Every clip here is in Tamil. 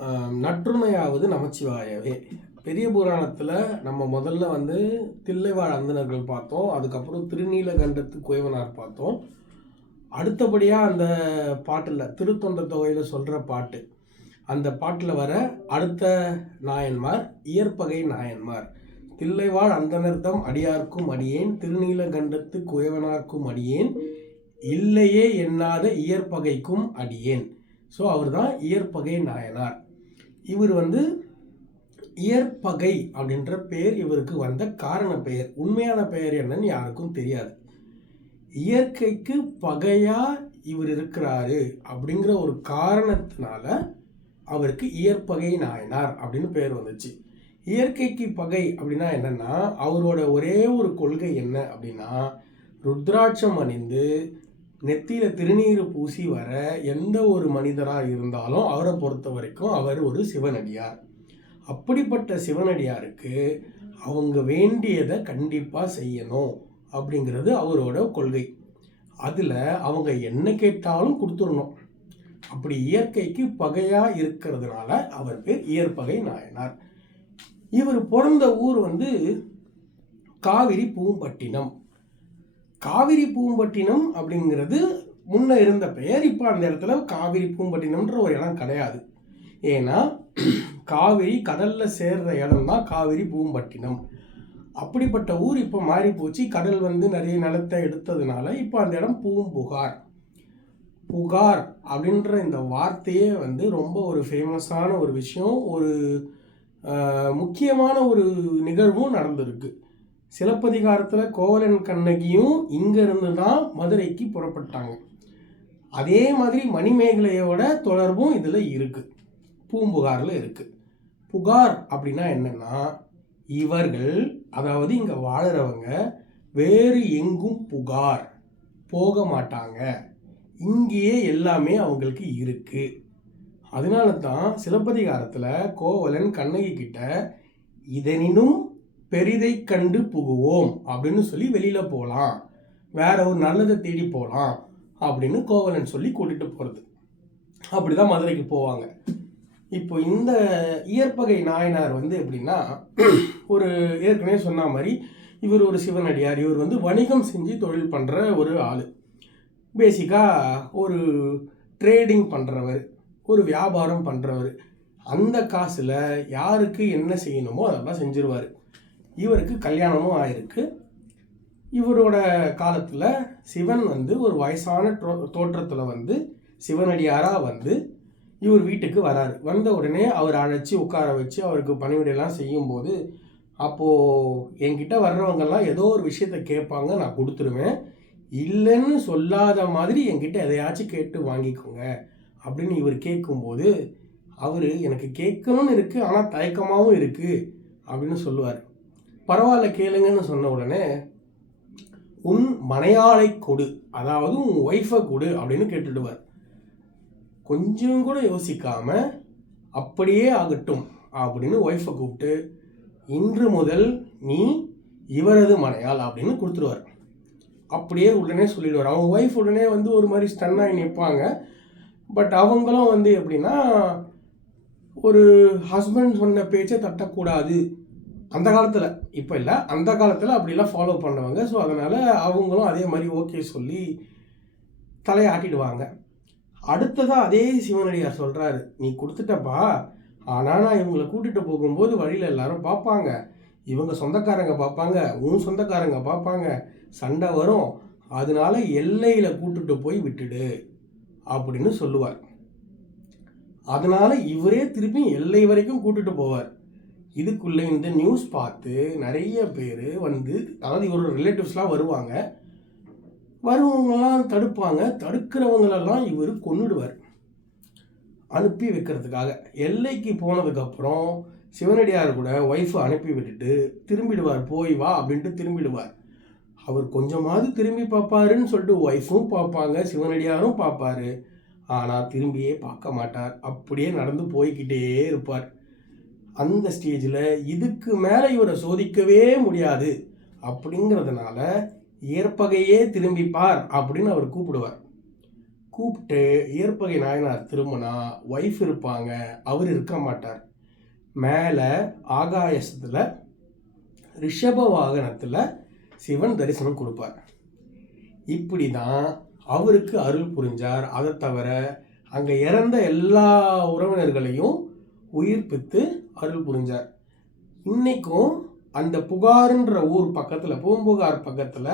நற்றுமையாவது நற்றுணையாவது நமச்சிவாயவே. பெரிய புராணத்தில் நம்ம முதல்ல வந்து தில்லைவாழ் அந்தனர்கள் பார்த்தோம் அதுக்கப்புறம் திருநீலகண்டத்து குயவனார் பார்த்தோம். அடுத்தபடியாக அந்த பாட்டில் திருத்தொண்ட தொகையில் சொல்கிற பாட்டு அந்த பாட்டில் வர அடுத்த நாயன்மார் இயற்பகை நாயன்மார். தில்லைவாழ் அந்தனர்தம் அடியார்க்கும் அடியேன் திருநீலகண்டத்து குயவனார்க்கும் அடியேன் இல்லையே எண்ணாத இயற்பகைக்கும் அடியேன். ஸோ அவர் தான் இயற்பகை நாயனார். இவர் வந்து இயற்பகை அப்படின்ற பெயர் இவருக்கு வந்த காரண பெயர். உண்மையான பெயர் என்னன்னு யாருக்கும் தெரியாது. இயற்கைக்கு பகையா இவர் இருக்கிறாரு அப்படிங்கிற ஒரு காரணத்தினால அவருக்கு இயற்பகை நாயனார் அப்படின்னு பெயர் வந்துச்சு. இயற்கைக்கு பகை அப்படின்னா என்னன்னா அவரோட ஒரே ஒரு கொள்கை என்ன அப்படின்னா ருத்ராட்சம் அணிந்து நெத்தியில் திருநீர் பூசி வர எந்த ஒரு மனிதராக இருந்தாலும் அவரை பொறுத்த வரைக்கும் அவர் ஒரு சிவனடியார். அப்படிப்பட்ட சிவனடியாருக்கு அவங்க வேண்டியதை கண்டிப்பாக செய்யணும் அப்படிங்கிறது அவரோட கொள்கை. அதில் அவங்க என்ன கேட்டாலும் கொடுத்துடணும். அப்படி இயற்கைக்கு பகையாக இருக்கிறதுனால அவர் பேர் இயற்பகை நாயனார். இவர் பிறந்த ஊர் வந்து காவிரி பூம்பட்டினம். காவிரி பூம்பட்டினம் அப்படிங்கிறது முன்ன இருந்த பெயர் இப்போ அந்த இடத்துல காவிரி பூம்பட்டினம்ன்ற ஒரு இடம் கிடையாது. ஏன்னா காவிரி கடல்ல சேர்ற இடம் தான் காவிரி பூம்பட்டினம். அப்படிப்பட்ட ஊர் இப்போ மாறி போச்சு கடல் வந்து நிறைய நிலத்தை எடுத்ததுனால இப்போ அந்த இடம் பூம்புகார். புகார் அப்படின்ற இந்த வார்த்தையே வந்து ரொம்ப ஒரு ஃபேமஸான ஒரு விஷயம். ஒரு முக்கியமான ஒரு நிகழ்வும் நடந்திருக்கு. சிலப்பதிகாரத்தில் கோவலன் கண்ணகியும் இங்கிருந்து தான் மதுரைக்கு புறப்பட்டாங்க. அதே மாதிரி மணிமேகலையோட தொடர்பும் இதில் இருக்குது பூம்புகாரில் இருக்குது புகார் அப்படின்னா என்னன்னா இவர்கள் அதாவது இங்கே வாழறவங்க வேறு எங்கும் புகார் போக மாட்டாங்க. இங்கேயே எல்லாமே அவங்களுக்கு இருக்குது அதனால தான் சிலப்பதிகாரத்தில் கோவலன் கண்ணகி கிட்ட இதனினும் பெரிதை கண்டு புகுவோம் அப்படின்னு சொல்லி வெளியில் போகலாம் வேற ஒரு நல்லதை தேடி போகலாம் அப்படின்னு கோவலன் சொல்லி கூட்டிகிட்டு போகிறது அப்படி அப்படிதான் மதுரைக்கு போவாங்க. இப்போ இந்த இயற்பகை நாயனார் வந்து எப்படின்னா ஒரு ஏற்கனவே சொன்ன மாதிரி இவர் ஒரு சிவனடியார் இவர் வந்து வணிகம் செஞ்சு தொழில் பண்ணுற ஒரு ஆள். பேசிக்காக ஒரு ட்ரேடிங் பண்ணுறவர் ஒரு வியாபாரம் பண்ணுறவர் அந்த காசில் யாருக்கு என்ன செய்யணுமோ அதெல்லாம் செஞ்சிருவார். இவருக்கு கல்யாணமும் ஆயிருக்கு. இவரோட காலத்தில் சிவன் வந்து ஒரு வயசான தோற்றத்தில் வந்து சிவனடியாராக வந்து இவர் வீட்டுக்கு வராரு. வந்த உடனே அவர் அழைச்சி உட்கார வச்சு அவருக்கு பணிவிடையெல்லாம் செய்யும்போது அப்போது என்கிட்ட வர்றவங்கெல்லாம் ஏதோ ஒரு விஷயத்த கேட்பாங்க நான் கொடுத்துருவேன். இல்லைன்னு சொல்லாத மாதிரி என்கிட்ட எதையாச்சும் கேட்டு வாங்கிக்கோங்க அப்படின்னு இவர் கேட்கும்போது அவர் எனக்கு கேட்கணும்னு இருக்குது ஆனால் தயக்கமாகவும் இருக்குது அப்படின்னு சொல்லுவார். பரவாயில்ல கேளுங்கன்னு சொன்ன உடனே உன் மனையாளை கொடு அதாவது உன் ஒய்ஃபை கொடு அப்படின்னு கேட்டுடுவார். கொஞ்சம் கூட யோசிக்காம அப்படியே ஆகட்டும் அப்படின்னு ஒய்ஃபை கூப்பிட்டு இன்று முதல் நீ இவரது மனையாள் அப்படின்னு கொடுத்துருவார். அப்படியே உடனே சொல்லிடுவார். அவங்க ஒய்ஃப் உடனே வந்து ஒரு மாதிரி ஸ்டன்னாகி நிற்பாங்க. பட் அவங்களும் வந்து எப்படின்னா ஒரு ஹஸ்பண்ட் சொன்ன பேச்சை தட்டக்கூடாது. அந்த காலத்தில். இப்போ இல்லை. அந்த காலத்தில் அப்படிலாம் ஃபாலோ பண்ணவங்க. ஸோ அதனால் அவங்களும் அதே மாதிரி ஓகே சொல்லி தலையாட்டிடுவாங்க. அடுத்ததாக அதே சிவனடியார் சொல்கிறாரு நீ கொடுத்துட்டப்பா. ஆனால் நான் இவங்களை கூட்டிகிட்டு போகும்போது வழியில் எல்லாரும் பார்ப்பாங்க. இவங்க சொந்தக்காரங்க பார்ப்பாங்க. உன் சொந்தக்காரங்க பார்ப்பாங்க. சண்டை வரும். அதனால எல்லையில் கூட்டுட்டு போய் விட்டுடு. அப்படின்னு சொல்லுவார். அதனால இவரே திருப்பி எல்லை வரைக்கும் கூட்டுட்டு போவார். இதுக்குள்ளே இந்த நியூஸ் பார்த்து நிறைய பேர் வந்து அதாவது இவரோட ரிலேட்டிவ்ஸ்லாம் வருவாங்க. வருவங்களாம் தடுப்பாங்க. தடுக்கிறவங்களெல்லாம் இவர் கொண்டுடுவார் அனுப்பி வைக்கிறதுக்காக. எல்லைக்கு போனதுக்கப்புறம் சிவனடியார் கூட ஒய்ஃபை அனுப்பி விட்டுட்டு திரும்பிடுவார் போய் வா அப்படின்ட்டு திரும்பிடுவார். அவர் கொஞ்சமாவது திரும்பி பார்ப்பாருன்னு சொல்லிட்டு ஒய்ஃபும் பார்ப்பாங்க சிவனடியாரும் பார்ப்பாரு. ஆனால் திரும்பியே பார்க்க மாட்டார். அப்படியே நடந்து போய்கிட்டே இருப்பார். அந்த ஸ்டேஜில் இதுக்கு மேலே இவரை சோதிக்கவே முடியாது. அப்படிங்கிறதுனால இயற்பகையே திரும்பிப்பார் அப்படின்னு அவர் கூப்பிடுவார். கூப்பிட்டு இயற்பகை நாயனார் திரும்பினா ஒய்ஃப் இருப்பாங்க அவர் இருக்க மாட்டார். மேலே ஆகாயசத்தில் ரிஷப வாகனத்தில் சிவன் தரிசனம் கொடுப்பார். இப்படி தான் அவருக்கு அருள் புரிஞ்சார். அதை தவிர அங்கே இறந்த எல்லா உறவினர்களையும் உயிர்ப்பித்து அருள் புரிஞ்சார். இன்றைக்கும் அந்த புகாருன்ற ஊர் பக்கத்தில் பூம்புகார் பக்கத்தில்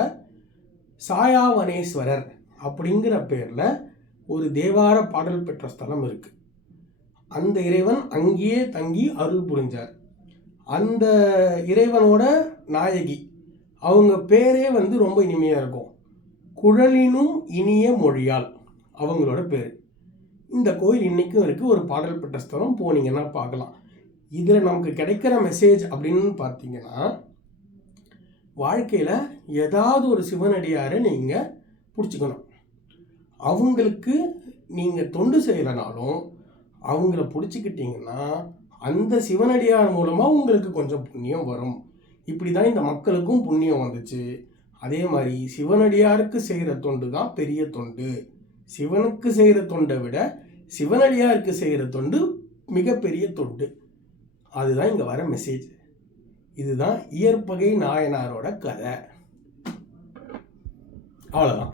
சாயாவனேஸ்வரர் அப்படிங்கிற பேரில் ஒரு தேவார பாடல் பெற்ற ஸ்தலம் இருக்குது அந்த இறைவன் அங்கேயே தங்கி அருள் புரிஞ்சார். அந்த இறைவனோட நாயகி அவங்க பேரே வந்து ரொம்ப இனிமையாக இருக்கும். குழலினும் இனிய மொழியால் அவங்களோட பேர். இந்த கோயில் இன்றைக்கும் இருக்குது ஒரு பாடல் பெற்ற ஸ்தலம். போனீங்கன்னா பார்க்கலாம். இதில் நமக்கு கிடைக்கிற மெசேஜ் அப்படின்னு பார்த்தீங்கன்னா வாழ்க்கையில் ஏதாவது ஒரு சிவனடியாரை நீங்கள் பிடிச்சிக்கணும். அவங்களுக்கு நீங்கள் தொண்டு செய்யலைனாலும் அவங்கள பிடிச்சிக்கிட்டிங்கன்னா அந்த சிவனடியார் மூலமாக உங்களுக்கு கொஞ்சம் புண்ணியம் வரும். இப்படி தான் இந்த மக்களுக்கும் புண்ணியம் வந்துச்சு. அதே மாதிரி சிவனடியாருக்கு செய்கிற தொண்டு தான் பெரிய தொண்டு. சிவனுக்கு செய்கிற தொண்டை விட சிவனடியாருக்கு செய்கிற தொண்டு மிகப்பெரிய தொண்டு. அதுதான் இங்கே வர மெசேஜ் இதுதான் இயற்பகை நாயனாரோட கதை. அவ்வளோதான்